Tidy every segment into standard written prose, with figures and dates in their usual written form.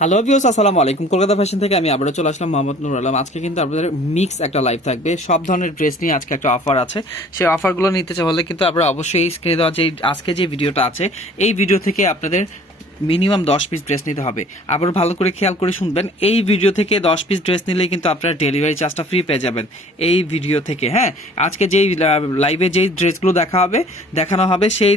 Hello viewers, আসসালামু আলাইকুম। Kolkata fashion থেকে আমি আবারও চলে আসলাম, মোহাম্মদ নুর আলম। আজকে কিন্তু আপনাদের মিক্স একটা লাইভ থাকবে, সব ধরনের ড্রেস নিয়ে আজকে একটা অফার আছে। সেই অফারগুলো নিতে হলে কিন্তু আপনারা অবশ্যই স্ক্রিনে দেওয়া যে আজকে যে ভিডিওটা আছে এই ভিডিও থেকে আপনাদের মিনিমাম 10 পিস ড্রেস নিতে হবে। আবার ভালো করে খেয়াল করে শুনবেন, এই ভিডিও থেকে 10 পিস ড্রেস নিলেই কিন্তু আপনারা ডেলিভারি চার্জটা ফ্রি পেয়ে যাবেন এই ভিডিও থেকে। হ্যাঁ, আজকে যেই লাইভে যেই ড্রেসগুলো দেখানো হবে সেই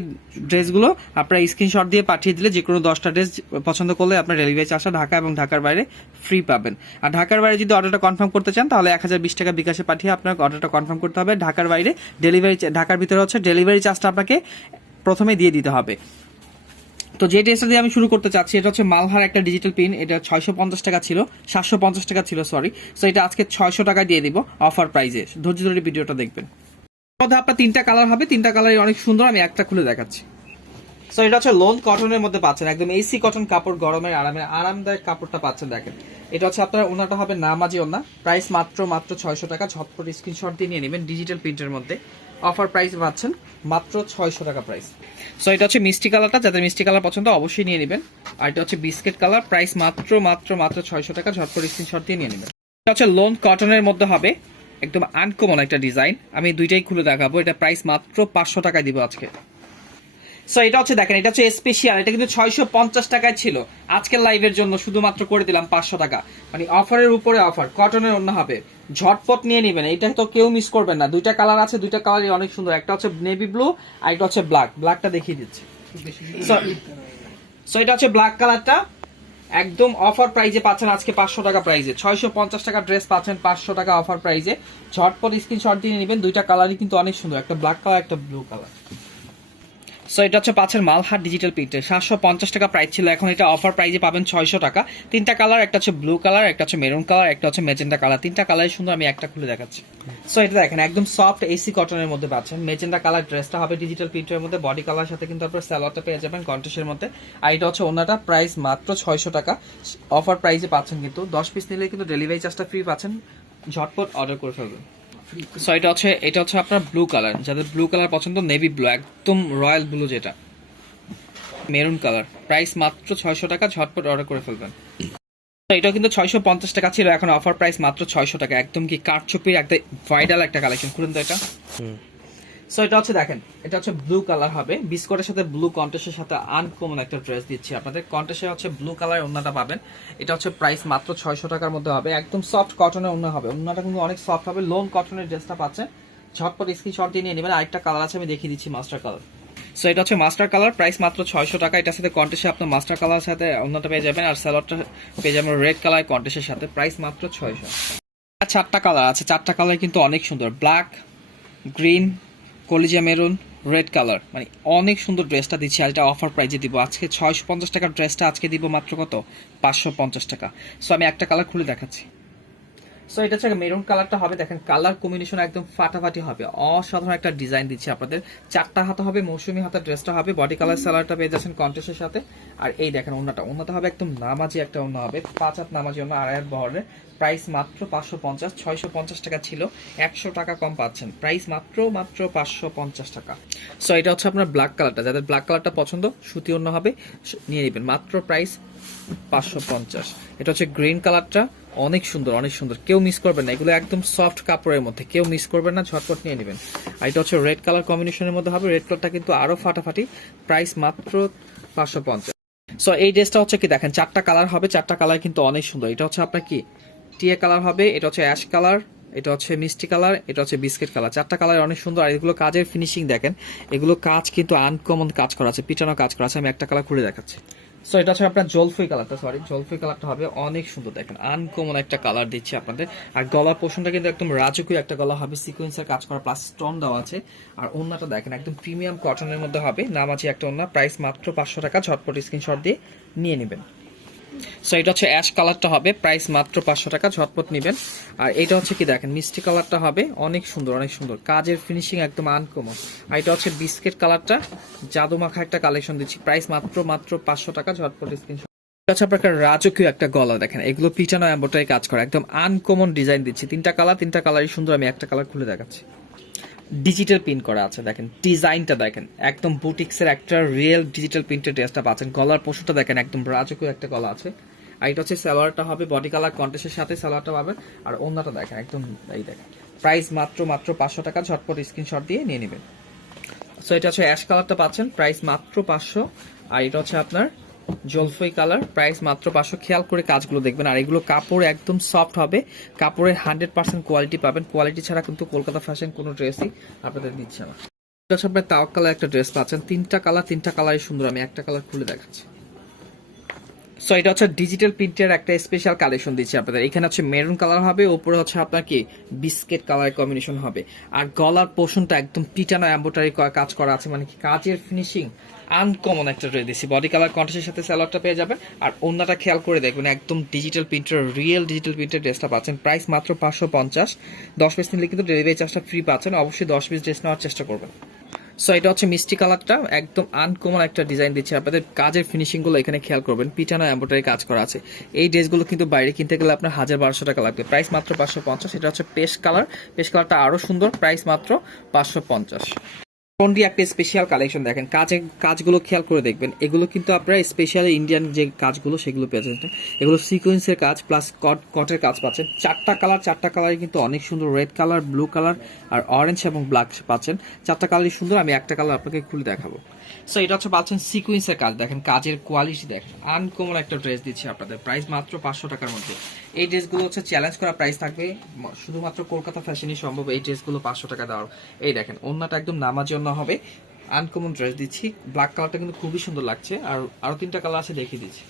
ড্রেসগুলো আপনারা স্ক্রিনশট দিয়ে পাঠিয়ে দিলে যে কোনো 10টা ড্রেস পছন্দ করলে আপনার ডেলিভারি চার্জটা ঢাকা এবং ঢাকার বাইরে ফ্রি পাবেন। আর ঢাকার বাইরে যদি অর্ডারটা কনফার্ম করতে চান তাহলে 1020 টাকা বিকাশে পাঠিয়ে আপনার অর্ডারটা কনফার্ম করতে হবে। ঢাকার বাইরে ঢাকার ভিতরে হচ্ছে ডেলিভারি চার্জটা আপনাকে প্রথমে দিয়ে দিতে হবে। তো যে ড্রেসটা দিয়ে আমি শুরু করতে চাচ্ছি, এটা হচ্ছে মালহার একটা ডিজিটাল পিন। এটা 650 টাকা ছিল, 750 টাকা ছিল, সরি। সো এটা আজকে 600 টাকা দিয়ে দিব অফার প্রাইজে। ধৈর্য ধরে ভিডিওটা দেখবেন। মধ্যে আপনার 3টা কালার হবে, 3টা কালারই অনেক সুন্দর। আমি একটা খুলে দেখাচ্ছি। সো এটা হচ্ছে লোন কটনের মধ্যে পাচ্ছেন, একদম এসি কটন কাপড়, গরমের আরামদায়ক কাপড়টা পাচ্ছেন। দেখেন, এটা হচ্ছে আপনার ওনাটা হবে নামাজি ওনা। প্রাইস মাত্র 600 টাকা। ঝটপট স্ক্রিনশট দিয়ে নিয়ে নেবেন। ডিজিটাল প্রিন্টের মধ্যে অফার প্রাইস পাচ্ছেন মাত্র 600 টাকা প্রাইস। সো এটা হচ্ছে মিষ্টি কালারটা, যাদের মিষ্টি কালার পছন্দ অবশ্যই নিয়ে নেবেন। আর এটা হচ্ছে বিস্কিট কালার, প্রাইস মাত্র 600 টাকা। ঝটপট স্ক্রিনশট দিয়ে নিয়ে নেবেন। এটা হচ্ছে লোন কটনের মধ্যে হবে, একদম আনকমন একটা ডিজাইন। আমি দুইটাই খুলে দেখাবো। এটা প্রাইস মাত্র 500 টাকায় দিব আজকে। সো এটা হচ্ছে দেখেন, এটা হচ্ছে স্পেশাল। এটা কিন্তু 650 টাকায় ছিল, আজকের লাইভের জন্য শুধুমাত্র করে দিলাম 500 টাকা। মানে অফারের উপরে অফার। কটনের অন্য হবে, ঝটপট নিয়ে নেবেন। এটা তো কেউ মিস করবেন না। দুইটা কালার আছে, দুইটা কালারই অনেক সুন্দর। একটা হচ্ছে নেভি ব্লু আর একটা হচ্ছে ব্ল্যাকটা দেখিয়ে দিচ্ছি। সো এটা হচ্ছে ব্ল্যাক কালারটা, একদম অফার প্রাইজে পাচ্ছেন আজকে 500 টাকা প্রাইজে। 650 টাকা ড্রেস পাচ্ছেন 500 টাকা অফার প্রাইজে। ঝটপট স্ক্রিনশট দিয়ে নেবেন। দুইটা কালারই কিন্তু অনেক সুন্দর, একটা ব্ল্যাক কালার একটা ব্লু কালার। সো এটা হচ্ছে পাচ্ছেন মালহার ডিজিটাল প্রিন্টে। 750 টাকা প্রাইস ছিল, এখন এটা অফার প্রাইজে পাবেন 600 টাকা। 3টা কালার, একটা হচ্ছে ব্লু কালার, একটা হচ্ছে মেরুন কালার, একটা হচ্ছে মেজেন্টা কালার। 3টা কালারই সুন্দর। আমি একটা খুলে দেখাচ্ছি। সো এটা দেখেন, একদম সফট এসি কটনের মধ্যে পাচ্ছেন। মেজেন্টা কালার ড্রেসটা হবে ডিজিটাল প্রিন্টের মধ্যে, বডি কালার সাথে কিন্তু আপনার সালোয়ারটা পেয়ে যাবেন কন্ট্রাস্টের মধ্যে। আর এটা হচ্ছে ওনাটা, প্রাইস মাত্র 600 টাকা। অফার প্রাইজে পাচ্ছেন, কিন্তু 10 পিস নিলে কিন্তু ডেলিভারি চার্জটা ফ্রি পাচ্ছেন। ঝটপট অর্ডার করে ফেলবেন। সো এটা হচ্ছে আপনার ব্লু কালার, যাদের ব্লু কালার পছন্দ, নেভি ব্লু, একদম রয়্যাল ব্লু যেটা, মেরুন কালার, প্রাইস মাত্র 600 টাকা। ঝটপট অর্ডার করে ফেলবেন। এটা কিন্তু 650 টাকা ছিল, এখন অফার প্রাইস মাত্র 600 টাকা। একদম কি কারচুপির একটা ভাইরাল একটা কালেকশন। খুলুন তো এটা। সো এটা হচ্ছে দেখেন, এটা হচ্ছে ব্লু কালার হবে, বিস্কুটের সাথে ব্লু কন্ট্রাস্টের সাথে আনকমন একটা ড্রেস দিচ্ছি আপনাদের। কন্ট্রাস্টে হচ্ছে ব্লু কালার ওন্নাটা পাবেন। এটা হচ্ছে প্রাইস মাত্র 600 টাকার মধ্যে হবে। একদম সফট কটনের ওন্না হবে, ওন্নাটা কিন্তু অনেক সফট হবে। লোন কটনের ড্রেসটা পাচ্ছেন। ঝটপট স্ক্রিনশট দিয়ে নিয়ে নেবেন। আরেকটা কালার আছে, আমি দেখিয়ে দিচ্ছি, মাস্টার কালার। সো এটা হচ্ছে মাস্টার কালার, প্রাইস মাত্র 600 টাকা। এটার সাথে কন্টেস্টে আপনার মাস্টার কালার সাথে অন্যটা পেয়ে যাবেন, আর স্যালোয়ারটা পেয়ে যাবেন রেড কালার কন্টেস্টের সাথে। প্রাইস মাত্র 600। 4টা কালার আছে, 4টা কালার কিন্তু অনেক সুন্দর। ব্ল্যাক, গ্রিন, কলিজা মেরুন, রেড কালার, মানে অনেক সুন্দর ড্রেসটা দিচ্ছি। আর এটা অফার প্রাইজে দিব আজকে। 650 টাকার ড্রেসটা আজকে দিব মাত্র কত, 550 টাকা। সো আমি একটা কালার খুলে দেখাচ্ছি। সো এটা হচ্ছে মেরুন কালারটা হবে, দেখেন কালার কম্বিনেশন একদম ফাটাফাটি হবে। অসাধারণ একটা ডিজাইন দিচ্ছি আপনাদের। 4টা হাতা হবে, মৌসুমি হাতা ড্রেসটা হবে, বডি কালার সালোয়ারটা পেয়ে যাচ্ছেন কন্ট্রাস্টের সাথে। আর এই দেখেন ওন্নাটা হবে একদম নামাজি একটা ওন্না হবে, 5 হাত নামাজি ওন্না, আড়াই হাত বহরের। প্রাইস মাত্র 550। 650 টাকা ছিল, 100 টাকা কম পাচ্ছেন। প্রাইস মাত্র 550 টাকা। সো এটা হচ্ছে আপনার ব্ল্যাক কালারটা, যাদের ব্ল্যাক কালারটা পছন্দ সুতি ওন্না হবে, নিয়ে নেবেন। মাত্র প্রাইস 550। এটা হচ্ছে গ্রিন কালারটা, অনেক সুন্দর, অনেক সুন্দর, কেউ মিস করবেন না। এগুলো একদম সফট কাপড়ের মধ্যে, কেউ মিস করবেন না। ঝটপট নিয়ে নেবেন। আর এটা হচ্ছে রেড কালার কম্বিনেশনের মধ্যে হবে, রেড কালারটা কিন্তু আরো ফাটাফাটি। প্রাইস মাত্র 550। সো এই ড্রেসটা হচ্ছে কি দেখেন, 4টা কালার হবে, 4টা কালার কিন্তু অনেক সুন্দর। এটা হচ্ছে আপনার কি টিয়া কালার হবে, এটা হচ্ছে অ্যাশ কালার, এটা হচ্ছে মিষ্টি কালার, এটা হচ্ছে বিস্কিট কালার। 4টা কালার অনেক সুন্দর। আর এগুলো কাজের ফিনিশিং দেখেন, এগুলো কাজ কিন্তু আনকমন কাজ করা আছে, পিটানো কাজ করা আছে। আমি একটা কালার খুলে দেখাচ্ছি। সো এটা হচ্ছে আপনার জলফুই কালারটা হবে অনেক সুন্দর। দেখেন আনকমন একটা কালার দিচ্ছি আপনাদের। আর গলার পোর্শনটা কিন্তু একদম রাজকীয় একটা গলা হবে, সিকোয়েন্সের কাজ করা প্লাস স্টোন দেওয়া আছে। আর ওন্নাটা দেখেন একদম প্রিমিয়াম কটনের মধ্যে হবে, নামাজি একটা ওন্না। প্রাইস মাত্র 500 টাকা। ঝটপট স্ক্রিনশট দিয়ে নিয়ে নেবেন। সো এটা হচ্ছে অ্যাশ কালারটা হবে, প্রাইস মাত্র 500 টাকা। ঝটপট নেবেন। আর এটা হচ্ছে কি দেখেন, মিষ্টি কালারটা হবে, অনেক সুন্দর, অনেক সুন্দর, কাজের ফিনিশিং একদম আনকমন। আর এটা হচ্ছে বিস্কিট কালারটা, জাদু মাখা একটা কালেকশন দিচ্ছি। প্রাইস মাত্র 500 টাকা। ঝটপট স্ক্রিনশট। এটা হচ্ছে আপনার রাজকীয় একটা গলা, দেখেন এগুলো পিটানো এমব্রয়ডারি কাজ করা, একদম আনকমন ডিজাইন দিচ্ছি। 3টা কালার, 3টা কালারই সুন্দর। আমি একটা কালার খুলে দেখাচ্ছি। ডিজিটাল প্রিন্ট করা আছে, দেখেন ডিজাইনটা দেখেন, একদম বুটিক্সের একটা রিয়েল ডিজিটাল প্রিন্টের ড্রেসটা পাচ্ছেন। গলার পশুটা দেখেন, একদম রাজকীয় একটা গলা আছে। আর এটা হচ্ছে সালোয়ারটা হবে বডি কালার কন্ট্রাস্টের সাথে সালোয়ারটা পাবেন। আর ওন্নাটা দেখেন একদম এই দেখেন, প্রাইস মাত্র 500 টাকা, ঝটপট স্ক্রিনশট দিয়ে নিয়ে নেবেন। সো এটা হচ্ছে অ্যাশ কালারটা পাচ্ছেন, প্রাইস মাত্র 500। আর এটা হচ্ছে আপনার জলফাই কালার, প্রাইস মাত্র 500। খেয়াল করে কাজগুলো দেখবেন, আর এগুলো কাপড় একদম সফট হবে, কাপড়ের 100% কোয়ালিটি পাবেন। কোয়ালিটি ছাড়া কিন্তু কলকাতা ফ্যাশন কোনো ড্রেসই আপনাদের দিচ্ছে না। এটা হচ্ছে আপনার তাওয়াক্কাল একটা ড্রেস পাচ্ছেন, তিনটা কালারই সুন্দর, আমি একটা কালার খুলে দেখাচ্ছি। সো এটা হচ্ছে ডিজিটাল প্রিন্টের একটা স্পেশাল কালেকশন দিচ্ছি আপনাদের। এখানে হচ্ছে মেরুন কালার হবে, উপরে হচ্ছে আপনার কি বিস্কিট কালার কম্বিনেশন হবে। আর গলার পোর্শনটা একদম পিটানো এমব্রয়ডারি কাজ করা আছে, মানে কি কাজের ফিনিশিং আনকমন একটা ড্রেস দিচ্ছি। বডি কালার কন্ট্রাস্টের সাথে সালোয়ারটা পেয়ে যাবেন। আর ওন্নাটা খেয়াল করে দেখবেন, একদম ডিজিটাল প্রিন্টের, রিয়েল ডিজিটাল প্রিন্টের ড্রেসটা পাচ্ছেন, প্রাইস মাত্র 550। 10 পিস নিলে কিন্তু ডেলিভারি চার্জটা ফ্রি পাচ্ছেন। অবশ্যই 10 পিস ড্রেস নেওয়ার চেষ্টা করবেন। সো এটা হচ্ছে মিষ্টি কালারটা, একদম আনকমন একটা ডিজাইন দিচ্ছে আপনাদের। কাজের ফিনিশিং গুলো এখানে খেয়াল করবেন, পিটানো এমব্রয়ডারি কাজ করা আছে। এই ড্রেসগুলো কিন্তু বাইরে কিনতে গেলে আপনার 1200 টাকা লাগবে, প্রাইস মাত্র 550। এটা হচ্ছে পেস্ট কালার, পেস্ট কালারটা আরো সুন্দর, প্রাইস মাত্র 550। টন্ডি একটা স্পেশাল কালেকশন দেখেন, কাজগুলো খেয়াল করে দেখবেন। এগুলো কিন্তু আপনারা স্পেশালি ইন্ডিয়ান যে কাজগুলো সেগুলো পেয়েছেন, এগুলো সিকোয়েন্সের কাজ প্লাস কটের কাজ পাচ্ছেন। চারটা কালারই কিন্তু অনেক সুন্দর, রেড কালার, ব্লু কালার আর অরেঞ্জ এবং ব্ল্যাক পাচ্ছেন। চারটা কালারই সুন্দর, আমি একটা কালার আপনাকে খুলে দেখাবো। সো এটা হচ্ছে পাচ্ছেন সিকোয়েন্সের কাজ, দেখেন কাজের কোয়ালিটি দেখেন, আনকমন একটা ড্রেস দিচ্ছি আপনাদের, প্রাইস মাত্র 500 টাকার মধ্যে। এই ড্রেসগুলো হচ্ছে চ্যালেঞ্জ করা প্রাইস থাকবে, শুধুমাত্র কলকাতা ফ্যাশনই সম্ভব এই ড্রেসগুলো 500 টাকা দেওয়ার। এই দেখেন ওন্নাটা একদম নামাজি ওন্না হবে, আনকমন ড্রেস দিচ্ছি। ব্ল্যাক কালারটা কিন্তু খুবই সুন্দর লাগছে, আর আরো 3টা কালার আছে দেখিয়ে দিচ্ছি।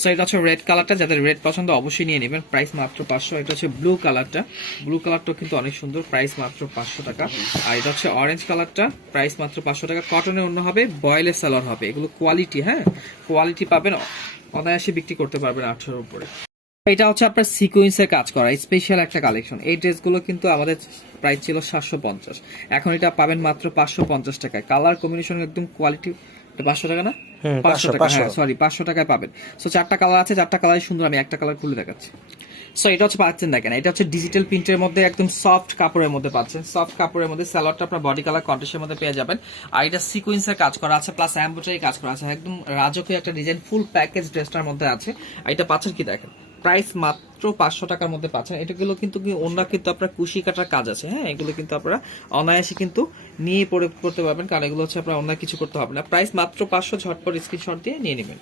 সো এটা হচ্ছে রেড কালারটা, যাদের রেড পছন্দ অবশ্যই নিয়ে নেবেন, প্রাইস মাত্র 500। এটা হচ্ছে ব্লু কালারটা, ব্লু কালারটাও কিন্তু অনেক সুন্দর, প্রাইস মাত্র 500 টাকা। আর এটা হচ্ছে অরেঞ্জ কালারটা, প্রাইস মাত্র 500 টাকা। কটনের অন্য হবে, বয়েলের সালোয়ার হবে, এগুলো কোয়ালিটি, হ্যাঁ কোয়ালিটি পাবেন, অনায়াসে বিক্রি করতে পারবেন 800-এর উপরে। এটা হচ্ছে আপনার সিকোয়েন্সের কাজ করা স্পেশাল একটা কালেকশন। এই ড্রেসগুলো কিন্তু আমাদের প্রাইস ছিল 750, এখন এটা পাবেন মাত্র 550 টাকায়। কালার কম্বিনেশন একদম কোয়ালিটি, 500 টাকা না, 500 টাকা, হ্যাঁ সরি 500 টাকায় পাবেন। সো চারটা কালার আছে, চারটা কালারই সুন্দর, আমি একটা কালার খুলে দেখাচ্ছি। সো এটা হচ্ছে পাচ্ছেন দেখেন, এটা হচ্ছে ডিজিটাল প্রিন্টের মধ্যে একদম সফট কাপড়ের মধ্যে পাচ্ছেন, সফট কাপড়ের মধ্যে সালোয়ারটা আপনার বডি কালার কন্ট্রাস্টের মধ্যে পেয়ে যাবেন। আর এটা সিকোয়েন্সের কাজ করা আছে প্লাস এমব্রয়ডারি কাজ করা আছে, একদম রাজকীয় একটা ডিজাইন, ফুল প্যাকেজ ড্রেসটার মধ্যে আছে। আর এটা পাচ্ছেন কি দেখেন, প্রাইস মাত্র 500 টাকার মধ্যে পাচ্ছেন। এটাগুলো কিন্তু অন্য কিন্তু আপনার কুশি কাটার কাজ আছে, হ্যাঁ এগুলো কিন্তু আপনারা অনায়াসে কিন্তু নিয়ে পরে করতে পারবেন, কারণ এগুলো হচ্ছে আপনার অন্য কিছু করতে হবে না। প্রাইস মাত্র 500, ঝটপট স্ক্রিনশট দিয়ে নিয়ে নেবেন।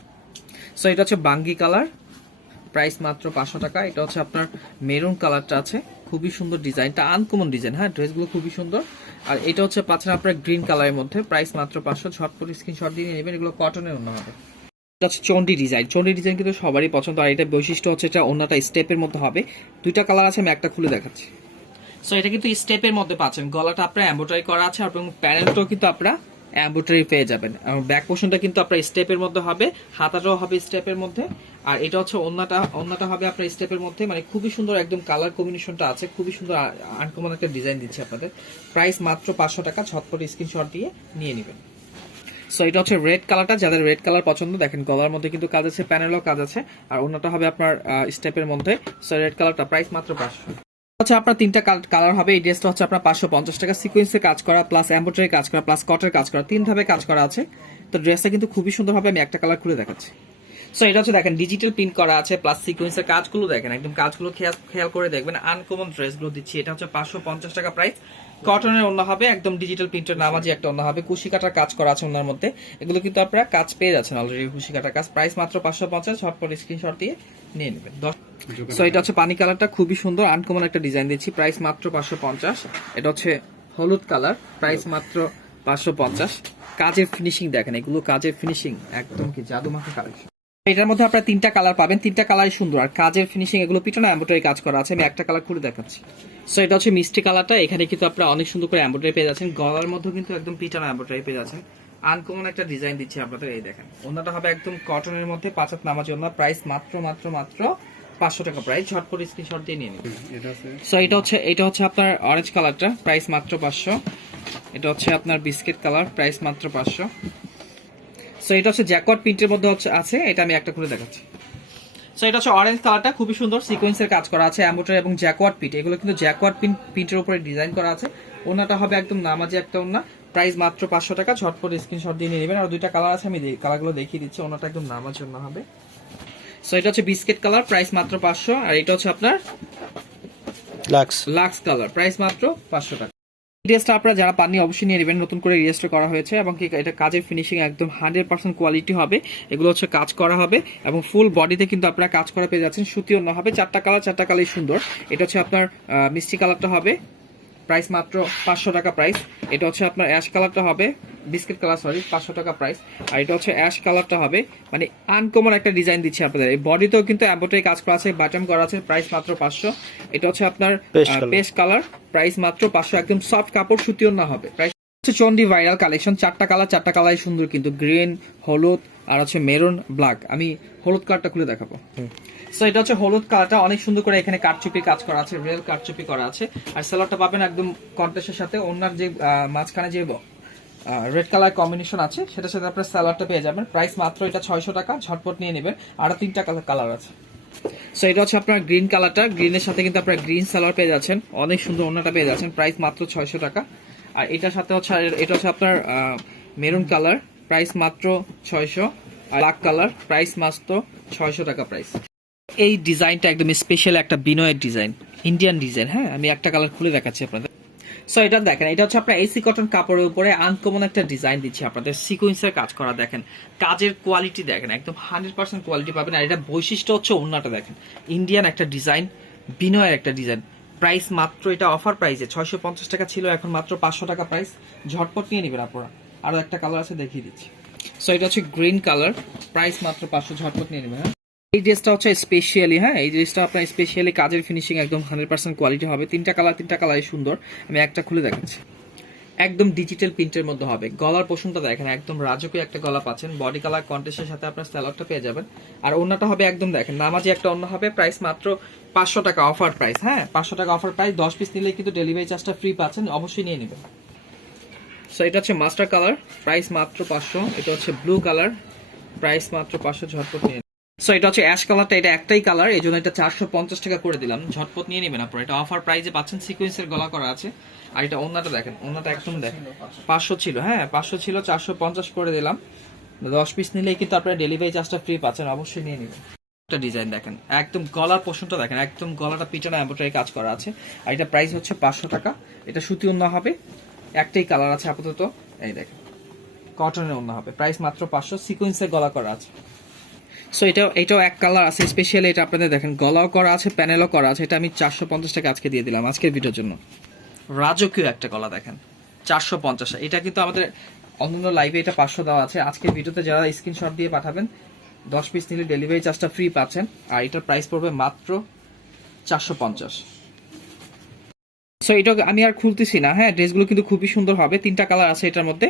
সো এটা হচ্ছে বাঙ্গি কালার, প্রাইস মাত্র 500 টাকা। এটা হচ্ছে আপনার মেরুন কালারটা আছে, খুবই সুন্দর ডিজাইনটা, আনকমন ডিজাইন, হ্যাঁ ড্রেসগুলো খুবই সুন্দর। আর এটা হচ্ছে পাচ্ছেন আপনার গ্রিন কালারের মধ্যে, প্রাইস মাত্র 500, ঝটপট স্ক্রিনশট দিয়ে নেবেন। এগুলো কটনের অন্য হবে। এটা হচ্ছে চন্ডি ডিজাইন, চন্ডি ডিজাইন কিন্তু সবারই পছন্দ। আর এটা বৈশিষ্ট্য হচ্ছে এটা অন্যটা স্টেপের মধ্যে হবে, 2টা কালার আছে, আমি একটা খুলে দেখাচ্ছি। সো এটা কিন্তু স্টেপের মধ্যে পাচ্ছেন, গলাটা আপনার এমব্রয়ডারি করা আছে এবং প্যানেলটাও কিন্তু আপনারা এমব্রয়ডারি পেয়ে যাবেন। ব্যাক পোর্শনটা কিন্তু আপনার স্টেপের মধ্যে হবে, হাতাটাও হবে স্টেপের মধ্যে। আর এটা হচ্ছে ওন্নাটা হবে আপনার স্টেপের মধ্যে, মানে খুবই সুন্দর, একদম কালার কম্বিনেশনটা আছে, খুবই সুন্দর আনকমন একটা ডিজাইন দিচ্ছে আপনাদের। প্রাইস মাত্র 500 টাকা, ঝটপট স্ক্রিনশট দিয়ে নিয়ে নেবেন। সো এটা হচ্ছে রেড কালারটা, যাদের রেড কালার পছন্দ, দেখেন গলার মধ্যে কিন্তু কাজ আছে, প্যানেলও কাজ আছে, আর ওন্নাটা হবে আপনার স্টেপের মধ্যে। সো রেড কালারটা প্রাইস মাত্র 500। হচ্ছে আপনার 3টা কালার হবে। এই ড্রেসটা হচ্ছে আপনার 550 টাকা, সিকোয়েন্সে কাজ করা প্লাস এমব্রয়ডারি কাজ করা প্লাস কটের কাজ করা, 3 ধাপে কাজ করা আছে। তো ড্রেসটা কিন্তু খুবই সুন্দর হবে, আমি একটা কালার খুলে দেখাচ্ছি। সো এটা হচ্ছে দেখেন ডিজিটাল প্রিন্ট করা আছে প্লাস সিকোয়েন্সের কাজগুলো দেখেন, একদম কাজগুলো খেয়াল করে দেখবেন, আনকমন ড্রেসগুলো দিচ্ছি। এটা হচ্ছে 550 টাকা প্রাইস। কটনের অন্য হবে, একদম ডিজিটাল প্রিন্টের নামাজি একটা অন্য হবে, কুশি কাটার কাজ করা আছে ওনার মধ্যে। এগুলো কিন্তু আপনারা কাজ পেয়ে যাচ্ছেন অলরেডি, কুশি কাটার কাজ। প্রাইস মাত্র 550, ঝটপট স্ক্রিনশট দিয়ে নিয়ে নেবেন। সো এটা হচ্ছে পানি কালারটা, খুবই সুন্দর আনকমন একটা ডিজাইন দিচ্ছি, প্রাইস মাত্র 550। এটা হচ্ছে হলুদ কালার, প্রাইস মাত্র 550। কাজের ফিনিশিং দেখেন, এগুলো কাজের ফিনিশিং একদম কি জাদুমাখা কালেকশন। এটার মধ্যে আপনারা 3টা কালার পাবেন, 3টা কালারই সুন্দর, আর কাজের ফিনিশিং এগুলো পিছনে এমব্রয়ডারি কাজ করা আছে, আমি একটা কালার খুলে দেখাচ্ছি। সো এটা হচ্ছে মিষ্টি কালারটা, এখানে কিন্তু আপনারা অনেক সুন্দর করে এমব্রয়ডারি পেয়ে যাচ্ছেন, গলার মধ্যে কিন্তু একদম পিছনে এমব্রয়ডারি পেয়ে যাচ্ছেন, আনকমন একটা ডিজাইন দিচ্ছি আপনাদের। এই দেখেন ওন্নাটা হবে একদম কটনের মধ্যে, 5 হাত নামাজি ওন্না, প্রাইস মাত্র 500 টাকা প্রাইস, ঝটপট স্ক্রিনশট দিয়ে নিয়ে নিন। সো এটা হচ্ছে আপনার অরেঞ্জ কালারটা, প্রাইস মাত্র 500। এটা হচ্ছে আপনার বিস্কিট কালার, প্রাইস মাত্র 500। সো এটা হচ্ছে জ্যাকওয়ার্ড প্রিন্টের মধ্যে আছে, এটা আমি একটা খুলে দেখাচ্ছি। সো এটা হচ্ছে অরেঞ্জ কালারটা, খুবই সুন্দর সিকোয়েন্সের কাজ করা আছে, এমব্রয়ডারি এবং জ্যাকওয়ার্ড প্রিন্ট, এগুলো কিন্তু জ্যাকওয়ার্ড প্রিন্টের উপরে ডিজাইন করা আছে। ওন্নাটা হবে একদম নামাজি একটা ওন্না, প্রাইস মাত্র 500 টাকা, ঝটপট স্ক্রিনশট দিয়ে নিয়ে নেবেন। আর 2টা কালার আছে, আমি কালারগুলো দেখিয়ে দিচ্ছি। ওন্নাটা একদম নামাজি ওন্না হবে, সো এটা হচ্ছে বিস্কিট কালার, প্রাইস মাত্র 500। আর এটা হচ্ছে আপনার লাক্স কালার, প্রাইস মাত্র 500 টাকা। ড্রেসটা আপনারা যারা পাননি অবশ্যই নিয়ে নেবেন, নতুন করে রিস্টোর করা হয়েছে এবং কি এটা কাজের ফিনিশিং একদম 100% কোয়ালিটি হবে। এগুলো হচ্ছে কাজ করা হবে এবং ফুল বডিতে কিন্তু আপনারা কাজ করা পেয়ে যাচ্ছেন। সুতি ওড়না হবে, চারটা কালারই সুন্দর। এটা হচ্ছে আপনার মিষ্টি কালারটা হবে, প্রাইস মাত্র 500 টাকা প্রাইস। এটা হচ্ছে আপনার অ্যাশ কালারটা হবে, বিস্কিট কালার 500 টাকা প্রাইস। আর এটা হচ্ছে অ্যাশ কালারটা হবে, মানে আনকমন একটা ডিজাইন দিচ্ছি আপনাদের। এই বডিতেও কিন্তু এমব্রয়ডারি কাজ করা আছে, বাটন করা আছে, প্রাইস মাত্র 500। এটা হচ্ছে আপনার পেস্ট কালার, প্রাইস মাত্র 500। একদম সফট কাপড়, সুতি ওড়না হবে। প্রাইস হচ্ছে চন্ডি ভাইরাল কালেকশন, চারটা কালারই সুন্দর কিন্তু, গ্রিন, হলুদ আর হচ্ছে মেরুন, ব্ল্যাক। আমি হলুদ কালারটা খুলে দেখাবো। সো এটা হচ্ছে হলুদ কালারটা, অনেক সুন্দর করে এখানে কারচুপি কাজ করা আছে, রিয়েল কারচুপি করা আছে। আর সালোয়ারটা পাবেন একদম কন্ট্রাস্টের সাথে, ওনার যে মাঝখানে যে রেড কালার কম্বিনেশন আছে সেটার সাথে আপনার সালোয়ারটা পেয়ে যাবেন। প্রাইস মাত্র এটা 600 টাকা, ঝটপট নিয়ে নেবেন। আরো 3টা কালার আছে। সো এটা হচ্ছে আপনার গ্রিন কালারটা, গ্রিনের সাথে কিন্তু আপনার গ্রিন সালোয়ার পেয়ে যাচ্ছেন, অনেক সুন্দর ওনাটা পেয়ে যাচ্ছেন। প্রাইস মাত্র 600 টাকা। আর এটার সাথে হচ্ছে এটা হচ্ছে আপনার মেরুন কালার, প্রাইস মাত্র 600। আর ব্ল্যাক কালার, প্রাইস মাত্র 600 টাকা প্রাইস। এই ডিজাইনটা একদম স্পেশাল একটা বিনয়ের ডিজাইন, ইন্ডিয়ান ডিজাইন। হ্যাঁ, আমি একটা কালার খুলে দেখাচ্ছি আপনাদের। সো এটা দেখেন, এটা হচ্ছে আপনার এসি কটন কাপড়ের উপরে আনকমন একটা ডিজাইন দিচ্ছি আপনাদের, সিকোয়েন্সের কাজ করা। দেখেন কাজের কোয়ালিটি দেখেন, একদম 100% কোয়ালিটি পাবেন। আর এটা বৈশিষ্ট্য হচ্ছে ওড়নাটা দেখেন, ইন্ডিয়ান একটা ডিজাইন, বিনয়ের একটা ডিজাইন। প্রাইস মাত্র এটা অফার প্রাইসে 650 টাকা ছিল, এখন মাত্র 500 টাকা প্রাইস। ঝটপট নিয়ে নেবেন আপনারা। আরো একটা কালার আছে, দেখিয়ে দিচ্ছি। সো এটা হচ্ছে গ্রিন কালার, প্রাইস মাত্র 500, ঝটপট নিয়ে নেবেন। হ্যাঁ, এই ড্রেসটা হচ্ছে স্পেশালি, হ্যাঁ এই ড্রেসটা আপনার স্পেশালি কাজের ফিনিশিং একদম 100% কোয়ালিটি হবে। 3টা কালারই সুন্দর। আমি একটা খুলে দেখাচ্ছি। একদম ডিজিটাল প্রিন্টের মধ্যে হবে। গলার পোষণটা দেখেন, একদম রাজকীয় একটা গলা পাচ্ছেন। বডি কালার কন্ট্রাস্টের সাথে আপনার সালোয়ারটা পেয়ে যাবেন। আর ওড়নাটা হবে একদম দেখেন নামাজি একটা ওড়না হবে। প্রাইস মাত্র 500 টাকা অফার প্রাইস। হ্যাঁ, 500 টাকা অফার প্রাইস। 10 পিস নিলে কিন্তু ডেলিভারি চার্জটা ফ্রি পাচ্ছেন, অবশ্যই নিয়ে নেবেন। সো এটা হচ্ছে মাস্টার কালার, প্রাইস মাত্র 500। এটা হচ্ছে ব্লু কালার, প্রাইস মাত্র 500, ঝটপট নিয়ে। সো এটা হচ্ছে অ্যাশ কালারটা, এটা একটাই কালার, এই জন্য এটা 450 টাকা করে দিলাম। ঝটপট নিয়ে নেবেন আপনারা, এটা অফার প্রাইসে পাচ্ছেন। সিকোয়েন্সের গলা করা আছে। আর এটা ওন্নাটা দেখেন, ওন্নাটা একদম দেখেন 500 ছিল, হ্যাঁ 500 ছিল, 450 করে দিলাম। 10 পিস নিলেই কিন্তু আপনারা ডেলিভারি চার্জটা ফ্রি পাচ্ছেন, অবশ্যই নিয়ে নেবেন। একটা ডিজাইন দেখেন, একদম গলার পোষণটা দেখেন, একদম গলাটা পিছনে এমব্রয়ডারি কাজ করা আছে। আর এটা প্রাইস হচ্ছে 500 টাকা। এটা সুতি ওন্না হবে, একটাই কালার আছে আপাতত। এই দেখেন কটনের ওন্না হবে, প্রাইস মাত্র 500। সিকোয়েন্সের গলা করা আছে। সো এটাও এক কালার আছে স্পেশালি, এটা আপনাদের দেখেন গলাও করা আছে, প্যানেলও করা আছে। এটা আমি 450 টাকা আজকে দিয়ে দিলাম আজকের ভিডিওর জন্য। রাজকীয় একটা গলা দেখেন, 450। এটা কিন্তু আমাদের অন্যান্য লাইভে এটা 500 দেওয়া আছে। আজকের ভিডিওতে যারা স্ক্রিনশট দিয়ে পাঠাবেন 10 পিস নিলে ডেলিভারি চার্জটা ফ্রি পাচ্ছেন। আর এটার প্রাইস পড়বে মাত্র 450। সো এটা আমি আর খুলতেছি না। হ্যাঁ, ড্রেসগুলো কিন্তু খুবই সুন্দর হবে। 3টা কালার আছে এটার মধ্যে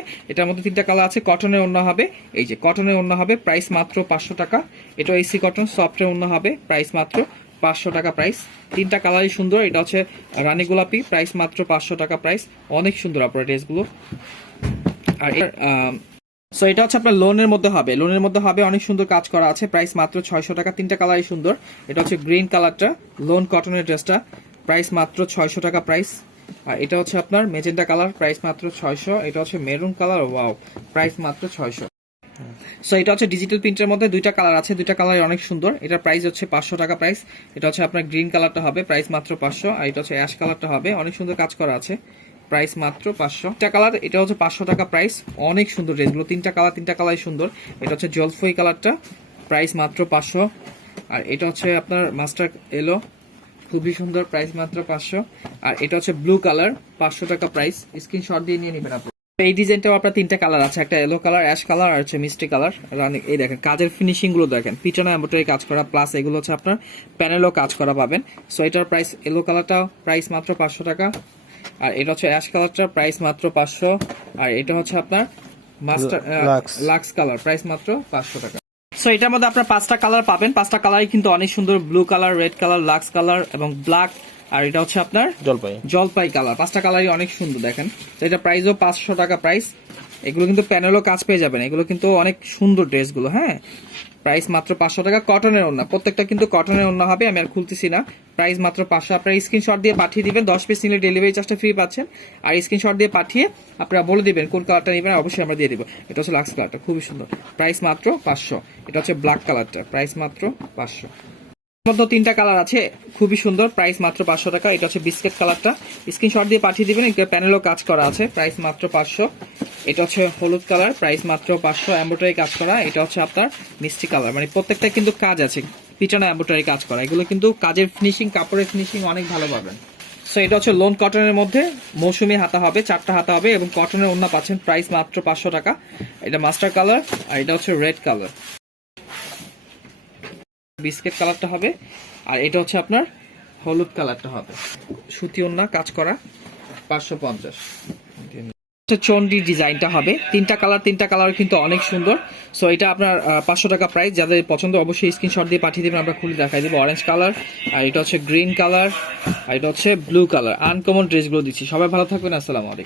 3টা কালার আছে। কটনের ওড়না হবে, এই যে কটনের ওড়না হবে, প্রাইস মাত্র 500 টাকা। এটা এসি কটন সফটের ওড়না হবে, প্রাইস মাত্র 500 টাকা প্রাইস। 3টা কালারই সুন্দর। এটা হচ্ছে রানী গোলাপি, প্রাইস মাত্র 500 টাকা প্রাইস। অনেক সুন্দর আপনার ড্রেসগুলো। আর সো এটা হচ্ছে আপনার লোনের মধ্যে হবে, অনেক সুন্দর কাজ করা আছে। প্রাইস মাত্র 600 টাকা। 3টা কালারই সুন্দর। এটা হচ্ছে গ্রিন কালারটা, লোন কটনের ড্রেসটা, প্রাইস মাত্র 600 টাকা প্রাইস। আর এটা হচ্ছে আপনার মেজেন্টা কালার, প্রাইস মাত্র 600। এটা হচ্ছে মেরুন কালার, ওয়াও, প্রাইস মাত্র 600। সো এটা হচ্ছে ডিজিটাল প্রিন্টের মধ্যে 2টা কালার আছে, 2টা কালার অনেক সুন্দর। এটার প্রাইস হচ্ছে 500 টাকা প্রাইস। এটা হচ্ছে আপনার গ্রিন কালারটা হবে, প্রাইস মাত্র 500। আর এটা হচ্ছে অ্যাশ কালারটা হবে, অনেক সুন্দর কাজ করা আছে, প্রাইস মাত্র 500 কালার। এটা হচ্ছে 500 টাকা প্রাইস। অনেক সুন্দর ড্রেসগুলো, 3টা কালারই সুন্দর। এটা হচ্ছে জলফই কালারটা, প্রাইস মাত্র 500। আর এটা হচ্ছে আপনার মাস্টার এলো, খুবই সুন্দর, প্রাইস মাত্র 500। আর এটা হচ্ছে ব্লু কালার, 500 টাকা প্রাইস। স্ক্রিনশট দিয়ে নিয়ে নেবেন আপনি। এই ডিজাইনটাও আপনার 3টা কালার আছে, একটা ইয়েলো কালার, অ্যাশ কালার আর হচ্ছে মিষ্টি কালার। এই দেখেন কাজের ফিনিশিং গুলো দেখেন, পিছনে এমব্রয়ডারি কাজ করা, প্লাস এগুলো হচ্ছে আপনার প্যানেলও কাজ করা পাবেন। সো এটার প্রাইস, ইয়েলো কালারটা প্রাইস মাত্র 500 টাকা। আর এটা হচ্ছে অ্যাশ কালারটা, প্রাইস মাত্র 500। আর এটা হচ্ছে আপনার মাস্টার লাক্স কালার, প্রাইস মাত্র 500 টাকা। সো এটার মধ্যে আপনার 5টা কালার পাবেন। 5টা কালারই কিন্তু অনেক সুন্দর, ব্লু কালার, রেড কালার, লাক্স কালার এবং ব্ল্যাক। আর এটা হচ্ছে আপনার জলপাই কালার। 5টা কালারই অনেক সুন্দর দেখেন। তো এটা প্রাইসও 500 টাকা প্রাইস। এগুলো কিন্তু প্যানেলও কাজ পেয়ে যাবেন, এগুলো কিন্তু অনেক সুন্দর ড্রেসগুলো। হ্যাঁ, প্রাইস মাত্র 500 টাকা। কটনের ওড়না, প্রত্যেকটা কিন্তু কটনের ওড়না হবে, আমি আর খুলতেছি না। প্রাইস মাত্র 500। আপনারা স্ক্রিনশট দিয়ে পাঠিয়ে দিবেন, 10 পিস নিলে ডেলিভারি চার্জটা ফ্রি পাচ্ছেন। আর স্ক্রিনশট দিয়ে পাঠিয়ে আপনারা বলে দিবেন কোন কালারটা নেবেন, অবশ্যই আমরা দিয়ে দিব। এটা হচ্ছে লাক্স কালারটা, খুবই সুন্দর, প্রাইস মাত্র 500। এটা হচ্ছে ব্ল্যাক কালারটা, প্রাইস মাত্র 500। মধ্যে 3টা কালার আছে, খুবই সুন্দর, প্রাইস মাত্র 500 টাকা। এটা হচ্ছে বিস্কিট কালারটা, স্ক্রিনশট দিয়ে পাঠিয়ে দিবেন, এটা প্যানেলও কাজ করা আছে, প্রাইস মাত্র 500। এটা হচ্ছে হলুদ কালার, প্রাইস মাত্র 500, এমব্রয়ডারি কাজ করা। এটা হচ্ছে আপনার মিষ্টি কালার, মানে প্রত্যেকটা কিন্তু কাজ আছে, পিছনে এমব্রয়ডারি কাজ করা। এগুলো কিন্তু কাজের ফিনিশিং, কাপড়ের ফিনিশিং অনেক ভালো পাবেন। সো এটা হচ্ছে লোন কটনের মধ্যে মৌসুমি হাতা হবে, 4টা হাতা হবে এবং কটনের ওড়না পাচ্ছেন, প্রাইস মাত্র 500 টাকা। এটা মাস্টার কালার, আর এটা হচ্ছে রেড কালার, বিস্কিট কালারটা হবে। আর এটা হচ্ছে আপনার হলুদ কালারটা হবে, সুতি ওড়না কাজ করা, 550। চন্ডি ডিজাইনটা হবে, 3টা কালার, 3টা কালার কিন্তু অনেক সুন্দর। সো এটা আপনার 500 টাকা প্রাইস। যাদের পছন্দ অবশ্যই স্ক্রিনশট দিয়ে পাঠিয়ে দেবেন, আমরা খুলে দেখাই দেবো। অরেঞ্জ কালার, আর এটা হচ্ছে গ্রিন কালার, আর এটা হচ্ছে ব্লু কালার। আনকমন ড্রেসগুলো দিচ্ছি। সবাই ভালো থাকবেন, আসসালামু আলাইকুম।